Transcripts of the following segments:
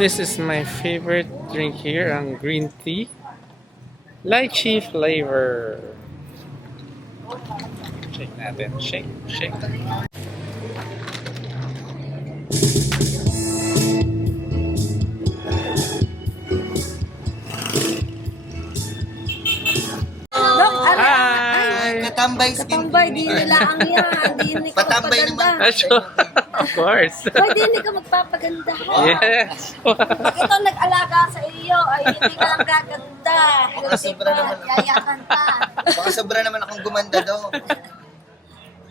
This is my favorite drink here, ang green tea. Lychee flavor. Shake natin. Shake, shake. Katambay skin. Katambay, di nila ang yan. Di ni ka Patambay naman. magpapaganda. Of course. Pwede hindi ka magpapaganda. Yes. Pag ito nag-alaga sa iyo, ay hindi ka lang gaganda. Baka sobra naman. Yayakan ka. Baka sobra naman akong gumanda daw.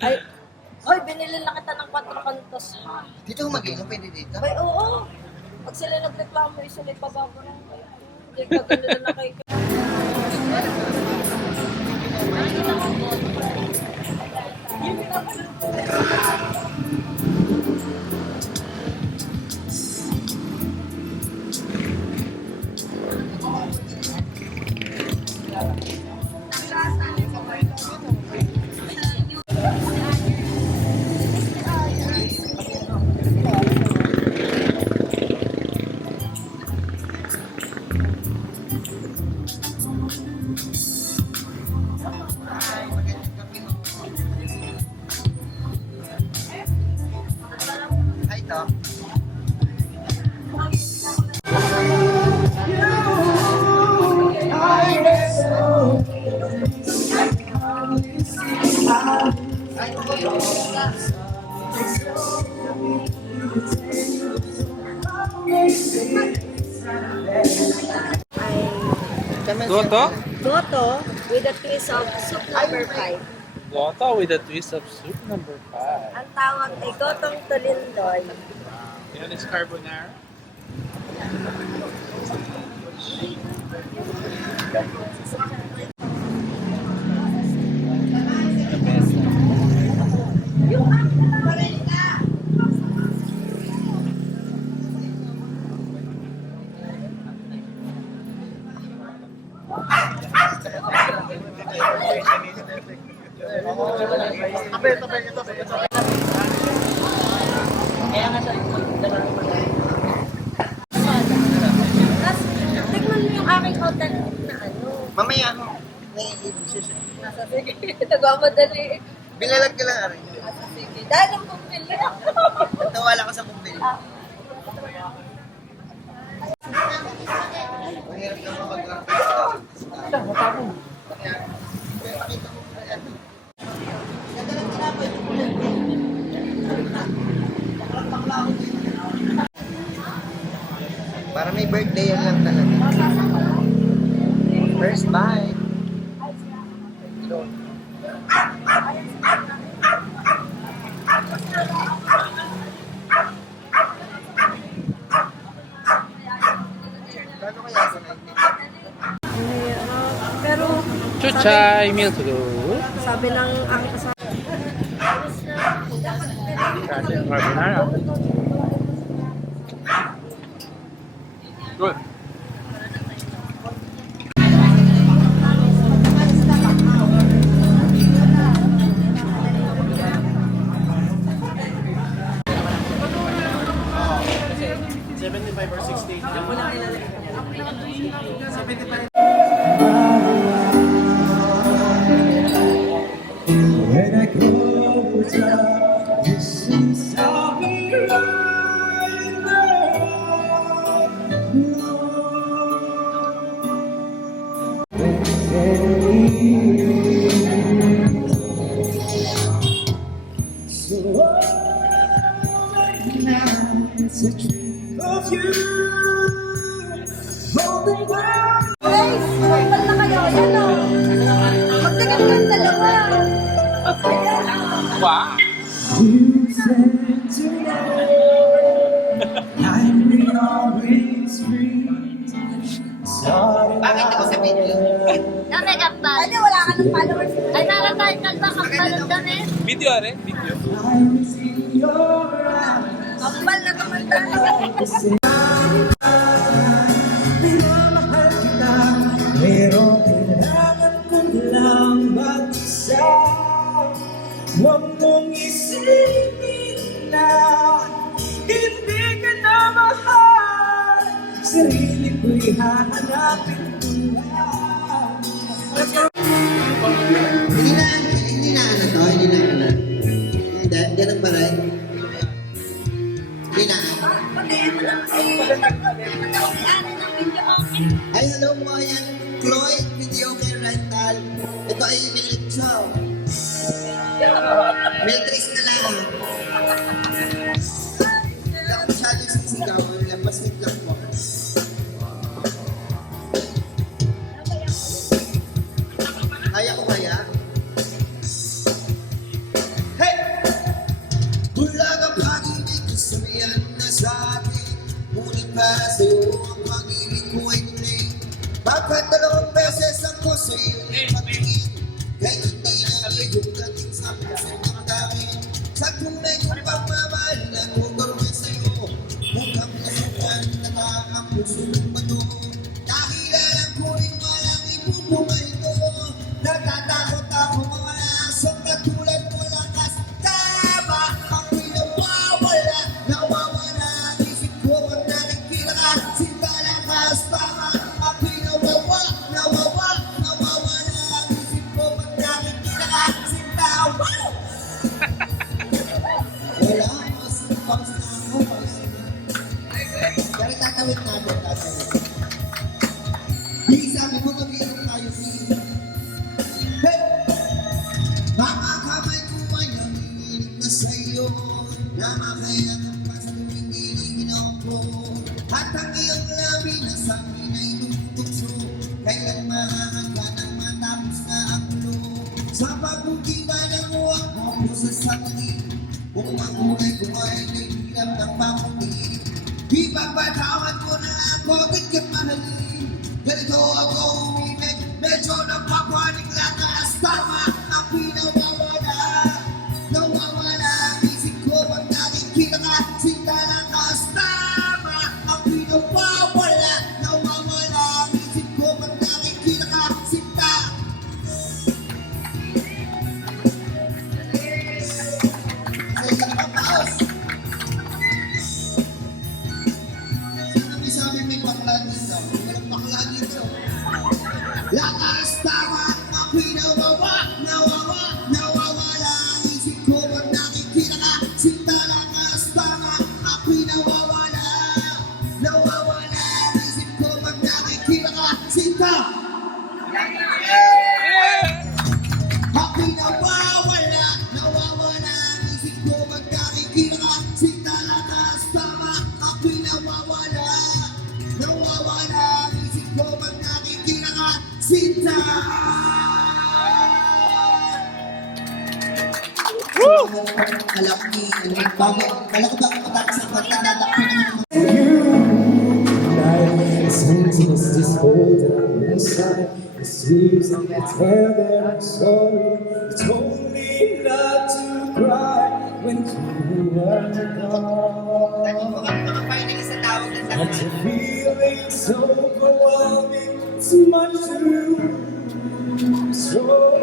Ay, hoy, binili lang kita ng 4 kantos, ha? Dito ko mag-inom, pwede dito. Ay, oo. Pag sila nagreklamo, sila ipababa ng hindi ka ganun na kayo. Hi, to. Goto? Goto with a twist of soup number 5. Goto with a twist of soup number 5. Ang tawag ay Gotong Tolindoy. Yan is carbonara. Tapos, tignan mo yung aking hotel na ano. Mamaya ako. Naiibig siya siya. Nasa sige. Nagmamadali. Bilalag ka lang, Ari. Nasa sige. Dahil ang bumili ako. Nawala ka sa bumili. Mahirap na mapag-lang. Para may birthday yan lang talaga. First bite. Gano'n kaya sa 90? Pero, Chuchay meal to go. sabi ng ang kasama. Carbonara. Good. When I close up, this is how we So now it's a dream of you holding on. Guys, magpal na kayo. Ayan o. Magtagal kang dalawa. Wow. You said tonight I will always breathe. Bakit ako sa video? Dami kapal. Ano, wala ka ng followers. Ay, nakakain ka ba kapal ng dami? Video rin, video. I was in your eyes. Kapal na kapal na. Minamahal kita sarili ko'y hahanapin mula. Hindi na ano to, hindi na ano. Hindi, ganun pa rin. Hindi na. Ay, hello po, yan. Chloe, Video Care Rental. Ito ay Milk Chow. Milkris na lang. Hindi ako masyadong sisigaw. Lambasit lang po. Kaya ko kaya? Hey! Wala kang pag-ibig, sabihan na sa akin. Ngunit para sa'yo ang pag-ibig ko ay tuloy. Bakit 2 beses ako sa'yo patingin? Kahit hindi na yung dating sa puso ng dami. Sa tunay kong pagmamahal na tuturme sa'yo. Mukhang nasukan na ang puso ng bato. Dahil alam ko rin walang ipupumay ko. Natatakot ako mga asong katulad mo lakas. Tama, ako'y nawawala. Nawawala ang isip ko pag nakikita ka. Sinta lakas, tama, ako'y nawawala ang isip ko pag nakikita ka. Sinta, wow! Wala, pang sinako, pang sinako. Pero tatawid natin, tatawid. Di sabi mo, mag-inom tayo, please. Hey! Baka kamay ko ay nanginginig na sa'yo. Namakaya ka pa sa tumingin ako. At ang iyong labi na sa akin ay tutugso. Kailan mahahangga nang matapos na ang ulo. Sa pagbukiba ng uwak mo sa sakit. Kung ang unay ko ay nahihirap ng pamunin. Ipagpatawad mo na ako, tigit mahalin. Ganito ako umibig, medyo napapanig lakas. Tama, ako'y nawawala. Nawawala ang isip ko pag nakikita ka. Sinta lakas, tama, ako'y nawawala. Nawawala ang isip ko pag nakikita ka. Sinta. Sa isang papaos. Sino may sabi may bakla dito? Walang bakla dito. Lakas, tama, ako'y nawawala ang isip ko pag nakikita ka. Sinta, lakas, tama, ako'y nawawala ang isip ko pag nakikita ka. Sinta! Ako'y nawawala ang isip ko pag nakikita ka. Sinta, lakas, tama, ako'y nawawala ang isip ko pag nakikita ka. Sinta! Alam ni, kala ko ba ang matapos ang pagkandadakpo naman It's emptiness, this hole that I'm inside. It seems like I tell that I'm sorry. You told me not to cry when you were gone. But the feeling's so overwhelming, too much to control.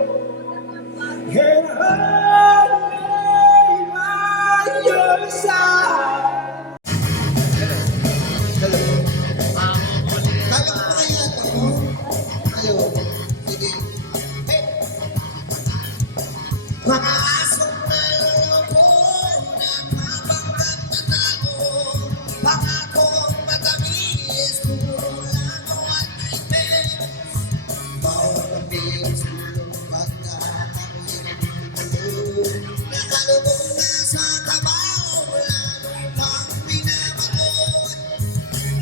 And I lay by your side. Kaya ko kaya ito. Ayo. Sige. Hey! Mga asong naloko, nagpapanggap na tao. Pangakong matamis, puro lang at itin. Bawat ang sulong pagkakawin ang bulo. Nakalubog na sa kabaw, lalong pang pinamaon.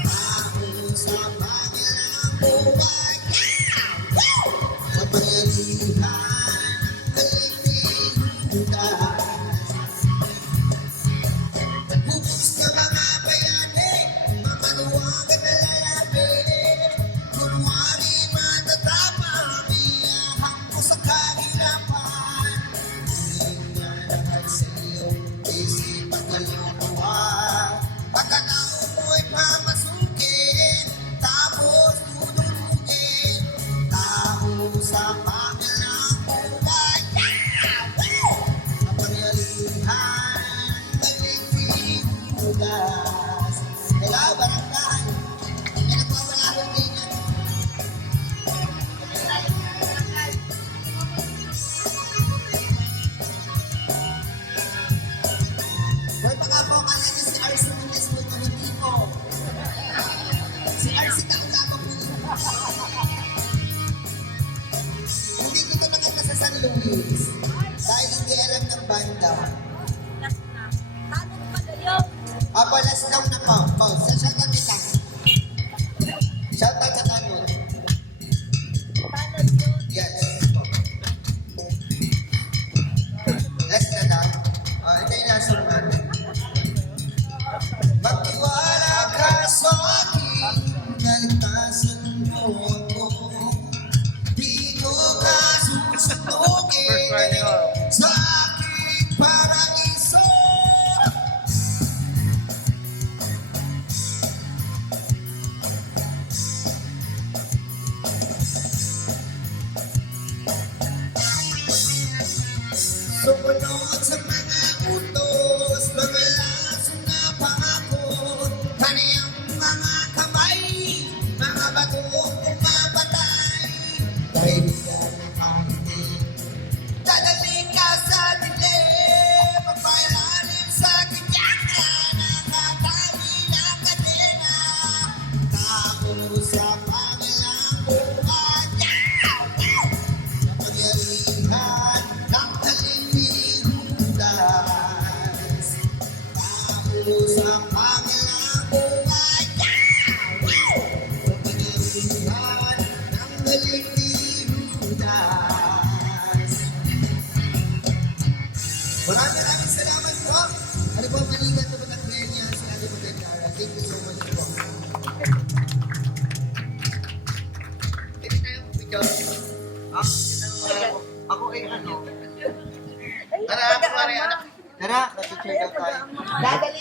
Ako sa pangalang buhay, kapangyarihan, kaligtasan. Bubos na mga bayani, mamaluwagan na lalapin. Kunwari matatama, biyahang ko sa kahirapan. Hindi nga lahat sa iyong isip ang kaluluwa. Pagkatao mo'y pamasukin, tapos dudurugin. please. Dahil hindi alam ng banda. Last na. Tanong pala yun. Apo, last down na po. Boss, shoutout kita. Shoutout sa tanong. Tanong yun. Yes. Last na daw. Ito yung last song natin. Magtiwala ka sa akin, naligtasan mo ako. Dito ka susutugin sa aking paraiso. Sumunod sa mga utos, mga lasong na pangako. Kaniyang mga kamay, mga bagong umapatay. Kaibigan ang hindi, dadali ka sa dilim. Papailalim sa kinyakan, nakakami na kadena. Tako sa pangalang buhay. Sa pangyarihan ng talim ni Judas. Tako sa pangalang buhay. Sa pangyarihan ng talim ni Judas. Maraming salamat po. Ano po, manigat na pataklihan niya sa ating magandara. Thank you so much po. Pwede tayo picture. Ako ay ano. Tara, pare, anak. Tara, picture daw tayo. Dadali